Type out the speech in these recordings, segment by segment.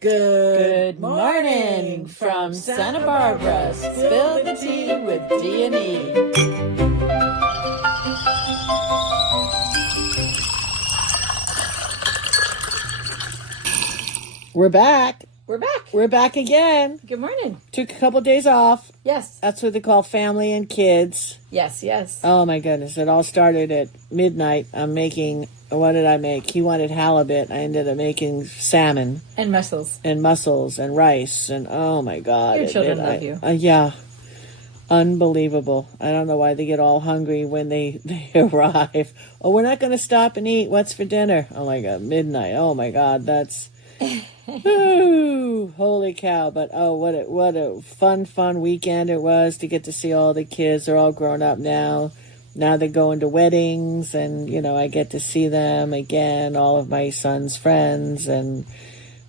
Good morning from Santa Barbara. Spill the tea with D&E. We're back. We're back. We're back again. Good morning. Took a couple days off. Yes. That's what they call family and kids. Yes, yes. Oh my goodness. It all started at midnight. I'm making, what did I make? He wanted halibut. I ended up making salmon. And mussels. And mussels and rice. And oh my God. Your children love you. Yeah. Unbelievable. I don't know why they get all hungry when they arrive. Oh, we're not going to stop and eat. What's for dinner? Oh my God. Midnight. Oh my God. That's... Ooh, holy cow. But oh, what a fun weekend it was to get to see all the kids. They're all grown up now. Now they're going to weddings, and I get to see them again, all of my son's friends, and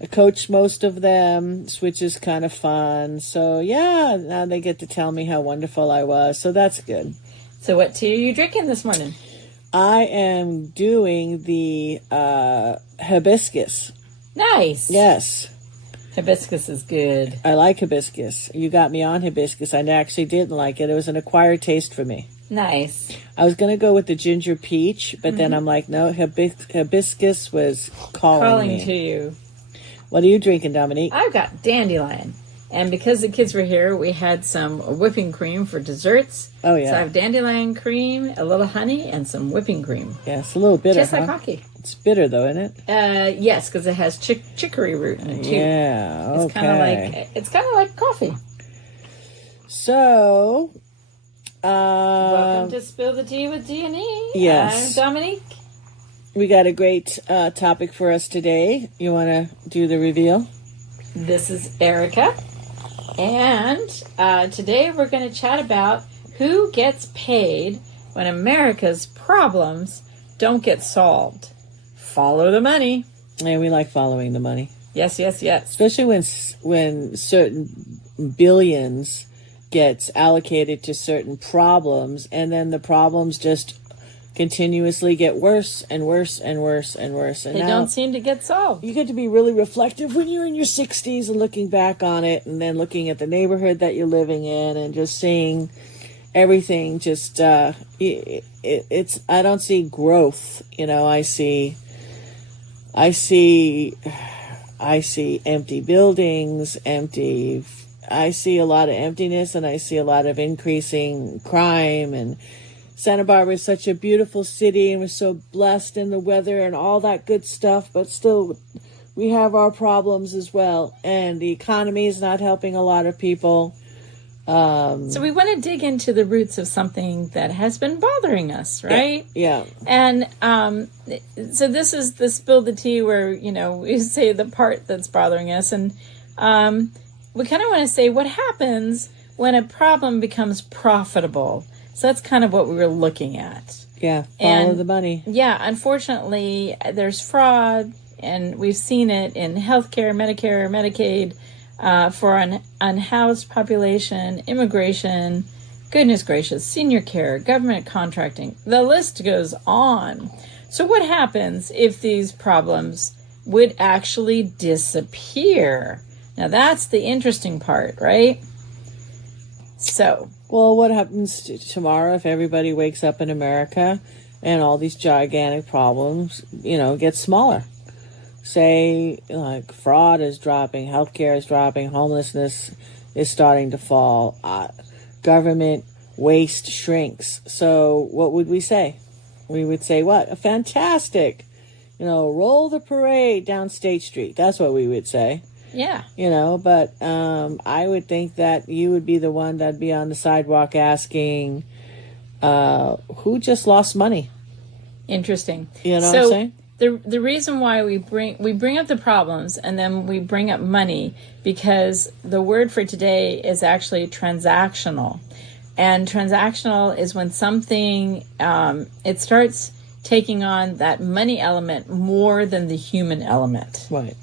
I coach most of them, which is kind of fun. So yeah, now they get to tell me how wonderful I was, so that's good. So what tea are you drinking this morning? I am doing the hibiscus. Nice. Yes. Hibiscus is good. I like hibiscus. You got me on hibiscus. I actually didn't like it. It was an acquired taste for me. Nice. I was going to go with the ginger peach, but then I'm like, no, hibiscus was calling me. To you. What are you drinking, Dominique? I've got dandelion. And because the kids were here, we had some whipping cream for desserts. Oh, yeah. So I have dandelion cream, a little honey, and some whipping cream. Yeah, it's a little bitter, Tastes like hockey. It's bitter, though, isn't it? Yes, because it has chicory root in it, too. Yeah, okay. It's kind of like coffee. So... welcome to Spill the Tea with D&E. Yes. I'm Dominique. We got a great topic for us today. You want to do the reveal? This is Erica. And today we're going to chat about who gets paid when America's problems don't get solved. Follow the money. Yeah, we like following the money. Yes, yes, yes. Especially when certain billions gets allocated to certain problems, and then the problems just continuously get worse and worse and worse and worse. And they don't seem to get solved. You get to be really reflective when you're in your 60s and looking back on it, and then looking at the neighborhood that you're living in and just seeing everything just, it's, I don't see growth. I see empty buildings, I see a lot of emptiness, and I see a lot of increasing crime. And Santa Barbara is such a beautiful city, and we're so blessed in the weather and all that good stuff, but still we have our problems as well, and the economy is not helping a lot of people. So we want to dig into the roots of something that has been bothering us, right? Yeah. And so this is the Spill the Tea where, we say the part that's bothering us. And we kind of want to say what happens when a problem becomes profitable. So that's kind of what we were looking at. Yeah, follow the money. Yeah, unfortunately, there's fraud, and we've seen it in healthcare, Medicare, Medicaid, for an unhoused population, immigration, goodness gracious, senior care, government contracting. The list goes on. So what happens if these problems would actually disappear? Now, that's the interesting part, right? So... well, what happens tomorrow if everybody wakes up in America and all these gigantic problems, get smaller? Say, like, fraud is dropping, healthcare is dropping, homelessness is starting to fall, government waste shrinks. So what would we say? We would say, what? Fantastic! Roll the parade down State Street. That's what we would say. Yeah. But I would think that you would be the one that'd be on the sidewalk asking, who just lost money? Interesting. You know what I'm saying? The reason why we bring up the problems and then we bring up money, because the word for today is actually transactional. And transactional is when something, it starts taking on that money element more than the human element. Right.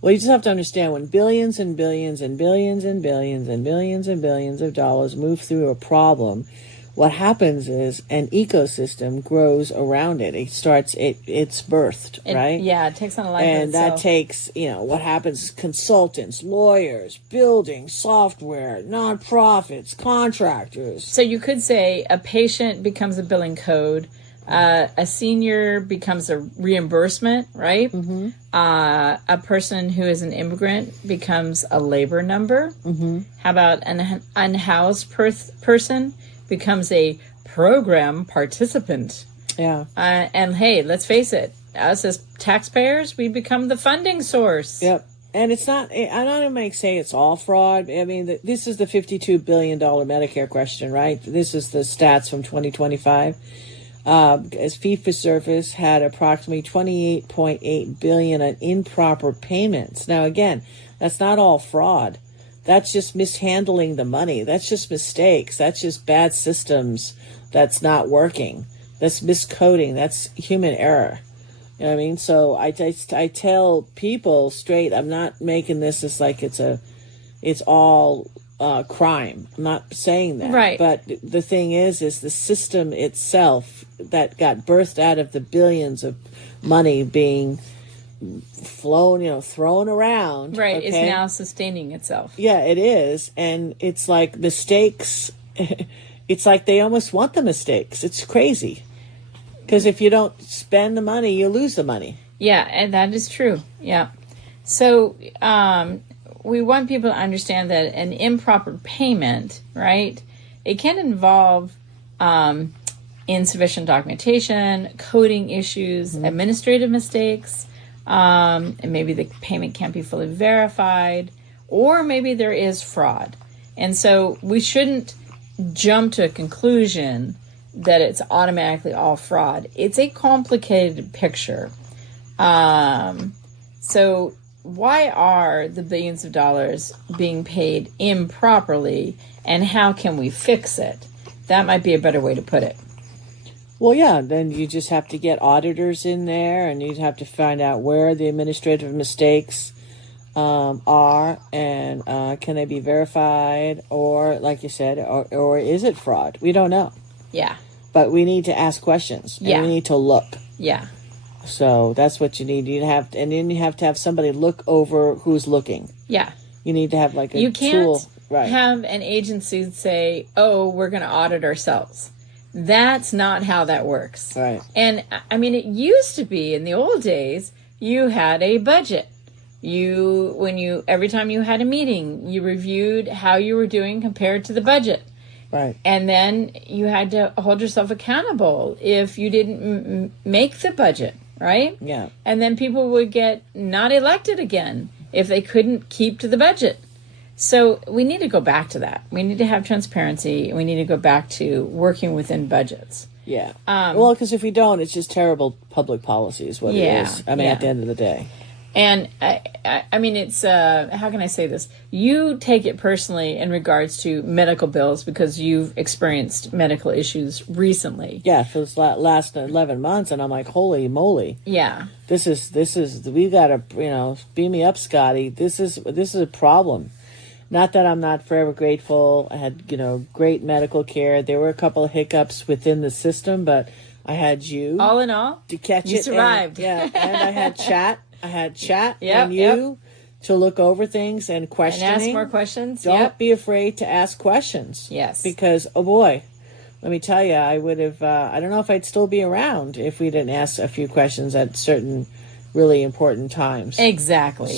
Well, you just have to understand, when billions and billions and billions and billions and billions and billions of dollars move through a problem, what happens is an ecosystem grows around it. It's birthed, right? Yeah, it takes on a life of and that itself. takes, what happens is consultants, lawyers, building, software, nonprofits, contractors. So you could say a patient becomes a billing code, a senior becomes a reimbursement, right? Mm-hmm. A person who is an immigrant becomes a labor number. Mm-hmm. How about an unhoused person becomes a program participant? Yeah. And hey, let's face it, us as taxpayers, we become the funding source. Yep. And it's not, I don't make say it's all fraud. I mean, this is the $52 billion Medicare question, right? This is the stats from 2025. As fee-for-service had approximately $28.8 billion in improper payments. Now, again, that's not all fraud. That's just mishandling the money. That's just mistakes. That's just bad systems that's not working. That's miscoding. That's human error. You know what I mean? So I tell people straight, I'm not making this as like it's all crime. I'm not saying that. Right. But the thing is the system itself that got birthed out of the billions of money being thrown around. Right, okay? is now sustaining itself. Yeah, it is. And it's like mistakes. It's like they almost want the mistakes. It's crazy. Because if you don't spend the money, you lose the money. Yeah, and that is true. Yeah. So we want people to understand that an improper payment, right, it can involve insufficient documentation, coding issues, administrative mistakes, and maybe the payment can't be fully verified, or maybe there is fraud. And so we shouldn't jump to a conclusion that it's automatically all fraud. It's a complicated picture. So why are the billions of dollars being paid improperly, and how can we fix it? That might be a better way to put it. Well, yeah, then you just have to get auditors in there, and you'd have to find out where the administrative mistakes are, and can they be verified, or like you said, or is it fraud? We don't know. Yeah. But we need to ask questions, and Yeah. we need to look. Yeah. So that's what you need. And then you have to have somebody look over who's looking. Yeah. You need to have like a You can't tool. Right. have an agency say, oh, we're going to audit ourselves. That's not how that works. Right. And I mean, it used to be in the old days, you had a budget. Every time you had a meeting, you reviewed how you were doing compared to the budget. Right. And then you had to hold yourself accountable if you didn't make the budget, right? Yeah. And then people would get not elected again if they couldn't keep to the budget. So we need to go back to that. We need to have transparency. We need to go back to working within budgets. Yeah. Well, because if we don't, it's just terrible public policy is what it is. I mean, at the end of the day. And I mean, it's, how can I say this? You take it personally in regards to medical bills because you've experienced medical issues recently. Yeah, for this last 11 months. And I'm like, holy moly. Yeah. This is, we got to, beam me up, Scotty. This is a problem. Not that I'm not forever grateful. I had, great medical care. There were a couple of hiccups within the system, but I had you. All in all, to catch you it. survived. And I had chat. And you to look over things and questioning. And ask more questions. Don't be afraid to ask questions. Yes. Because, oh boy, let me tell you, I would have, I don't know if I'd still be around if we didn't ask a few questions at certain really important times. Exactly.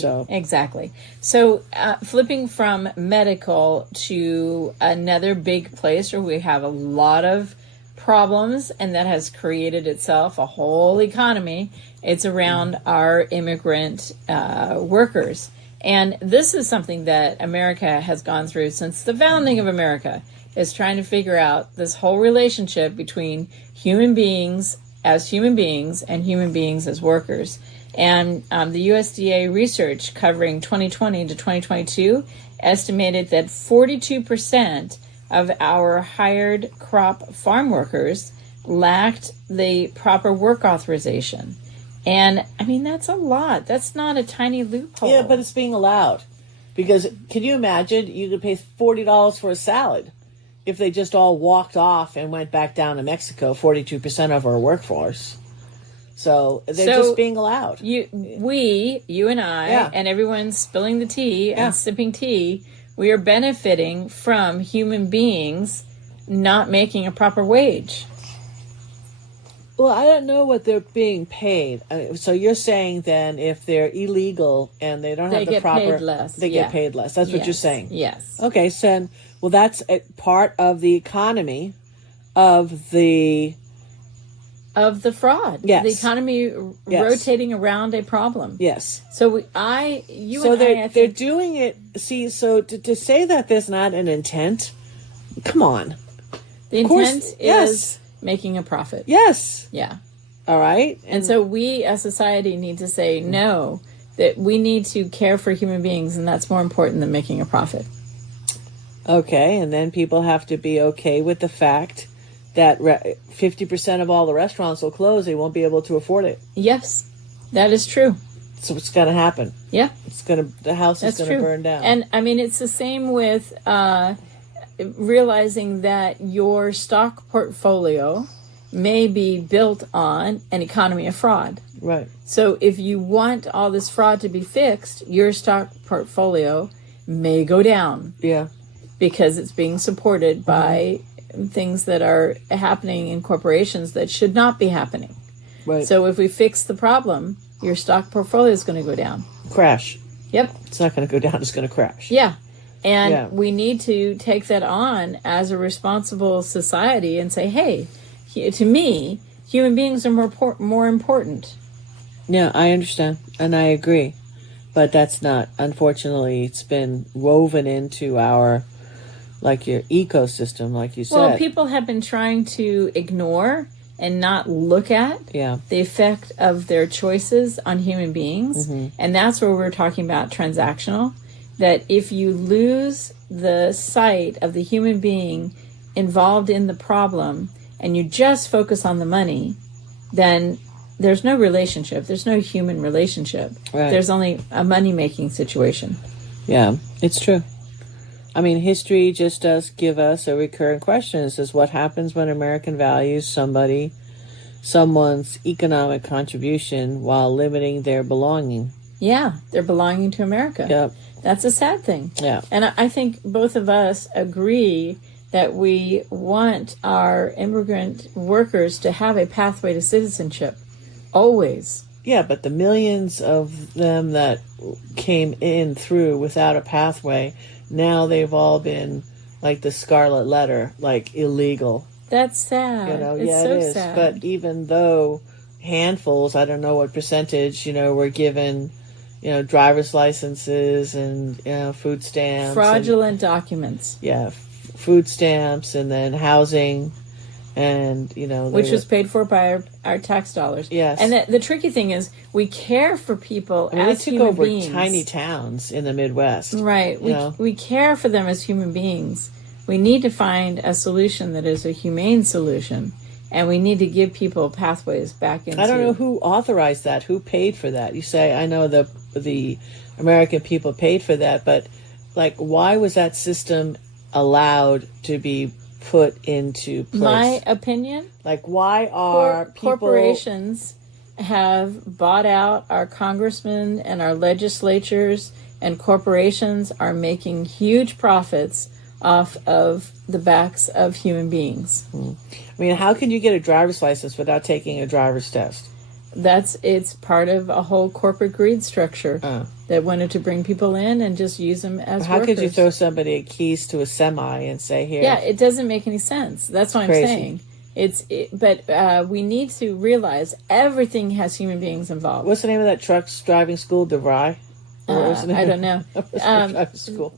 So flipping from medical to another big place where we have a lot of problems, and that has created itself a whole economy. It's around our immigrant workers. And this is something that America has gone through since the founding of America, is trying to figure out this whole relationship between human beings as human beings and human beings as workers. And the USDA research covering 2020 to 2022 estimated that 42% of our hired crop farm workers lacked the proper work authorization. And I mean, that's a lot. That's not a tiny loophole. Yeah, but it's being allowed. Because can you imagine you could pay $40 for a salad? if they just all walked off and went back down to Mexico, 42% of our workforce. So they're just being allowed. You and I, and everyone spilling the tea and sipping tea, we are benefiting from human beings not making a proper wage. Well, I don't know what they're being paid. So you're saying then if they're illegal and they don't have the proper... They get paid less. They get paid less. That's what you're saying? Yes. Okay, so, well, that's a part of the economy of the fraud. Yes. The economy rotating around a problem. Yes. So they're doing it. See, so to say that there's not an intent, come on. The intent is making a profit. Yes. Yeah. All right. And so we as society need to say no, that we need to care for human beings, and that's more important than making a profit. Okay. And then people have to be okay with the fact that 50% of all the restaurants will close. They won't be able to afford it. Yes, that is true. So it's going to happen. Yeah. The house is going to burn down. And I mean, it's the same with realizing that your stock portfolio may be built on an economy of fraud. Right. So if you want all this fraud to be fixed, your stock portfolio may go down. Yeah. Because it's being supported by things that are happening in corporations that should not be happening. Right. So if we fix the problem, your stock portfolio is going to go down. Crash. Yep. It's not going to go down, it's going to crash. Yeah. And we need to take that on as a responsible society and say, hey, to me, human beings are more important. Yeah, I understand. And I agree. But that's not, unfortunately, it's been woven into our, like your ecosystem, like you said. Well, people have been trying to ignore and not look at the effect of their choices on human beings. Mm-hmm. And that's where we're talking about transactional. That if you lose the sight of the human being involved in the problem and you just focus on the money, then there's no relationship. There's no human relationship. Right. There's only a money-making situation. Yeah, it's true. I mean, history just does give us a recurrent question. It says, what happens when American values someone's economic contribution while limiting their belonging? Yeah, they're belonging to America. Yep. That's a sad thing. Yeah. And I think both of us agree that we want our immigrant workers to have a pathway to citizenship. Always. Yeah, but the millions of them that came in through without a pathway, now they've all been like the scarlet letter, like illegal. That's sad. It's yeah, so it is. sad. But even though handfuls, I don't know what percentage, were given, driver's licenses and food stamps. Fraudulent documents. Yeah, food stamps and then housing. And, which was paid for by our tax dollars. Yes. And the tricky thing is we care for people as human beings. They took over tiny towns in the Midwest. Right. We care for them as human beings. We need to find a solution that is a humane solution. And we need to give people pathways back into... I don't know who authorized that, who paid for that. You say, I know the American people paid for that, but, why was that system allowed to be put into place? My opinion? Why are corporations have bought out our congressmen and our legislatures, and corporations are making huge profits off of the backs of human beings. I mean, how can you get a driver's license without taking a driver's test? It's part of a whole corporate greed structure that wanted to bring people in and just use them as How workers. could you throw somebody keys to a semi and say, here? Yeah, it doesn't make any sense. That's what I'm saying. But we need to realize everything has human beings involved. What's the name of that truck driving school, DeVry? I don't know.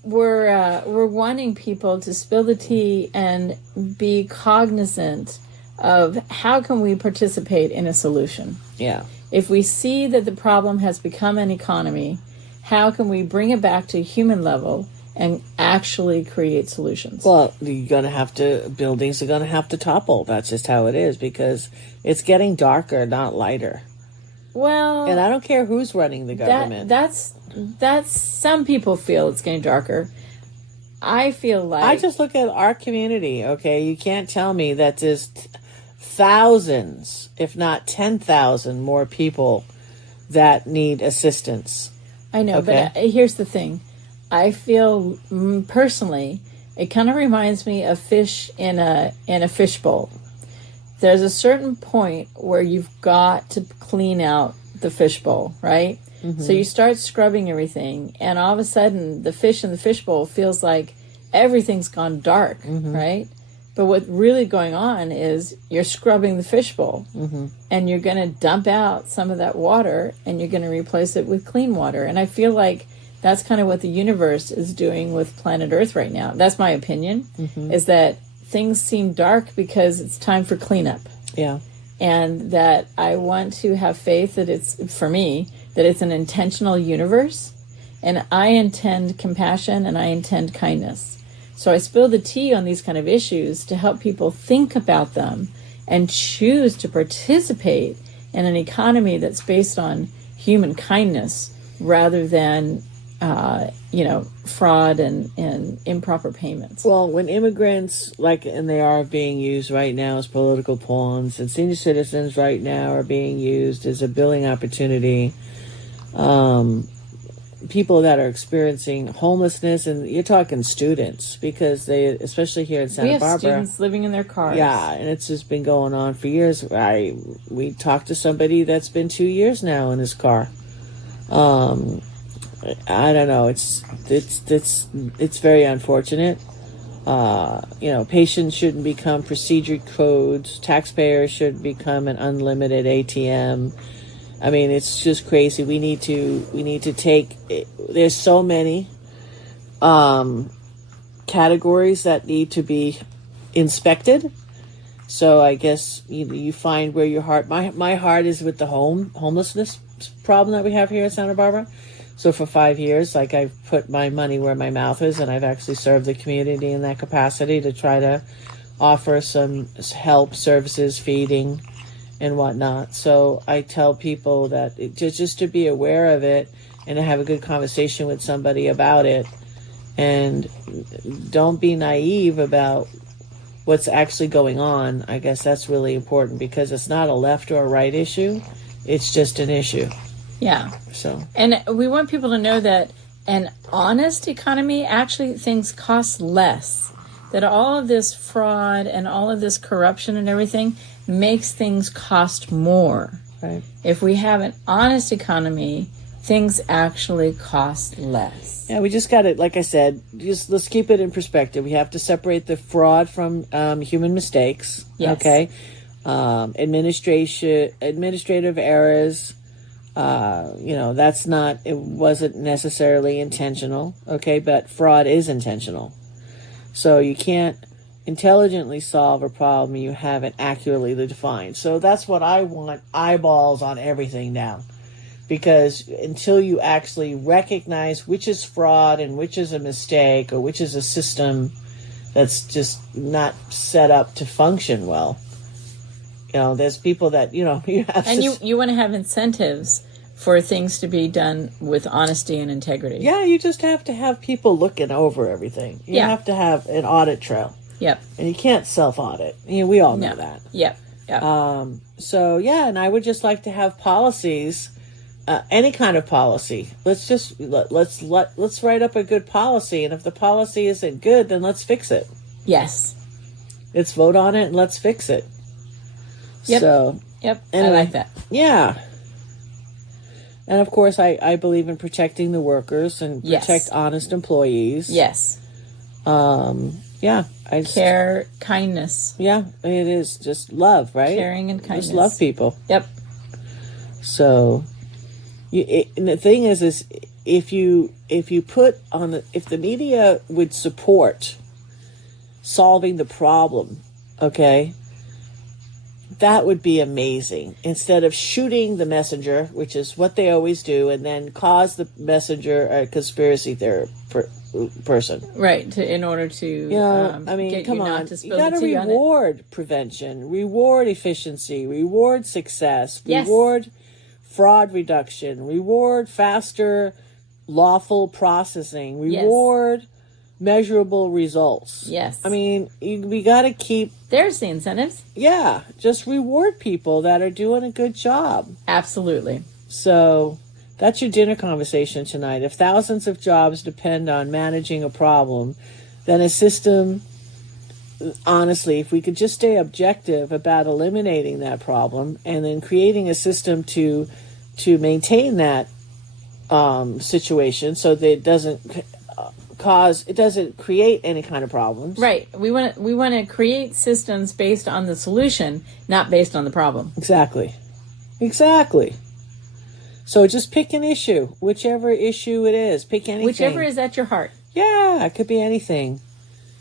We're wanting people to spill the tea and be cognizant of how can we participate in a solution. Yeah. If we see that the problem has become an economy, how can we bring it back to human level and actually create solutions? Well, buildings are going to have to topple. That's just how it is, because it's getting darker, not lighter. Well, and I don't care who's running the government. That's some people feel it's getting darker. I feel like I just look at our community, okay? You can't tell me that there's thousands, if not 10,000 more people that need assistance. I know, Okay. but here's the thing. I feel personally, it kind of reminds me of fish in a fishbowl. There's a certain point where you've got to clean out the fishbowl, right? So you start scrubbing everything, and all of a sudden, the fish in the fishbowl feels like everything's gone dark, right? But what's really going on is you're scrubbing the fishbowl, and you're going to dump out some of that water, and you're going to replace it with clean water. And I feel like that's kind of what the universe is doing with planet Earth right now. That's my opinion, is that things seem dark because it's time for cleanup. Yeah. And that I want to have faith that it's, for me, that it's an intentional universe. And I intend compassion and I intend kindness. So I spill the tea on these kind of issues to help people think about them and choose to participate in an economy that's based on human kindness rather than, fraud and improper payments. Well, when immigrants, and they are being used right now as political pawns, and senior citizens right now are being used as a billing opportunity, people that are experiencing homelessness, and you're talking students, because they, especially here in Santa Barbara. We have students living in their cars. Yeah, and it's just been going on for years. We talked to somebody that's been 2 years now in his car. I don't know. It's very unfortunate. Patients shouldn't become procedure codes. Taxpayers should become an unlimited ATM. I mean, it's just crazy. We need to take. There's so many categories that need to be inspected. So I guess you find where your heart. My heart is with the homelessness problem that we have here in Santa Barbara. So for 5 years, I've put my money where my mouth is, and I've actually served the community in that capacity to try to offer some help, services, feeding, and whatnot. So I tell people that just to be aware of it and to have a good conversation with somebody about it, and don't be naive about what's actually going on. I guess that's really important, because it's not a left or a right issue. It's just an issue. Yeah. So. And we want people to know that an honest economy, actually things cost less. That all of this fraud and all of this corruption and everything makes things cost more. Right. If we have an honest economy, things actually cost less. Yeah, we just got to, like I said, let's keep it in perspective. We have to separate the fraud from human mistakes. Yes. Okay. Administrative errors. It wasn't necessarily intentional. Okay. But fraud is intentional. So you can't intelligently solve a problem you haven't accurately defined. So that's what I want, eyeballs on everything now. Because until you actually recognize which is fraud and which is a mistake or which is a system that's just not set up to function well, there's people that, you have and you want to have incentives for things to be done with honesty and integrity. Yeah, you just have to have people looking over everything. You have to have an audit trail. Yep. And you can't self-audit. We all know that. Yep. Yep. And I would just like to have policies, any kind of policy. Let's write up a good policy, and if the policy isn't good, then let's fix it. Yes. Let's vote on it and let's fix it. Yep. So, yep. Anyway, I like that. Yeah. And of course, I believe in protecting the workers and protect honest employees. Yes. Care, kindness. Yeah, it is just love, right? Caring and kindness. Just love people. Yep. So, and the thing is if the media would support solving the problem, okay, that would be amazing. Instead of shooting the messenger, which is what they always do, and then cause the messenger a conspiracy theory person. Right, in order to get come you on. not to spill You got to the tea on it. reward prevention, reward efficiency, reward success, Yes. reward fraud reduction, reward faster lawful processing, reward measurable results. Yes. I mean, we got to keep... There's the incentives. Yeah, just reward people that are doing a good job. Absolutely. So that's your dinner conversation tonight. If thousands of jobs depend on managing a problem, then a system, honestly, if we could just stay objective about eliminating that problem and then creating a system to maintain that situation so that it doesn't create any kind of problems. Right. We want to create systems based on the solution, not based on the problem. Exactly. So just pick an issue, whichever issue it is. Pick anything. Whichever is at your heart. Yeah, it could be anything.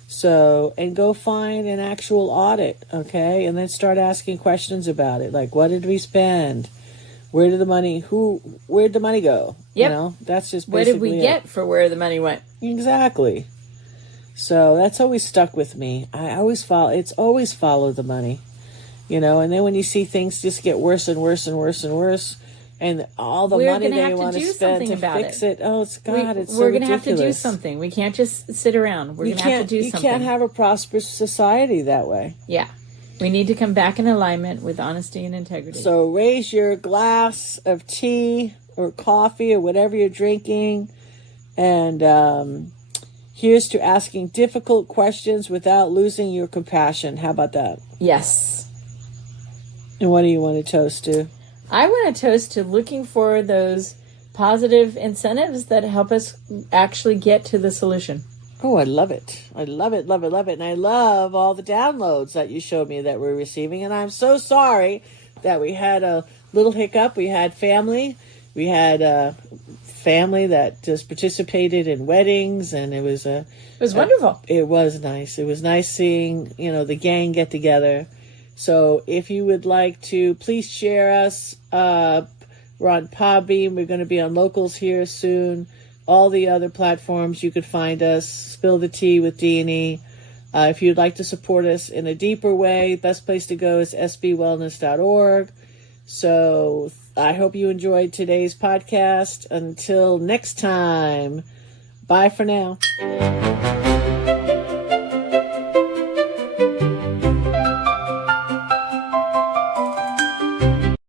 So, and go find an actual audit, okay? And then start asking questions about it. Like, what did we spend? Where'd the money go? Yep. You know, that's just what basically did we get for where the money went? Exactly. So that's always stuck with me. It's always follow the money, you know, and then when you see things just get worse and worse and worse and worse, and all the money they want to spend to fix it. Oh, it's so ridiculous. We're going to have to do something. We can't just sit around. We're going to have to do something. You can't have a prosperous society that way. Yeah. We need to come back in alignment with honesty and integrity. So raise your glass of tea or coffee or whatever you're drinking. And here's to asking difficult questions without losing your compassion. How about that? Yes. And what do you want to toast to? I want to toast to looking for those positive incentives that help us actually get to the solution. Oh, I love it. I love it, love it, love it. And I love all the downloads that you showed me that we're receiving. And I'm so sorry that we had a little hiccup. We had family. We had family that just participated in weddings. And it was wonderful. It was nice. It was nice seeing, the gang get together. So if you would like to, please share us. We're on Podbean. We're going to be on Locals here soon. All the other platforms you could find us. Spill the Tea with D&E. If you'd like to support us in a deeper way, best place to go is sbwellness.org. So I hope you enjoyed today's podcast. Until next time, bye for now.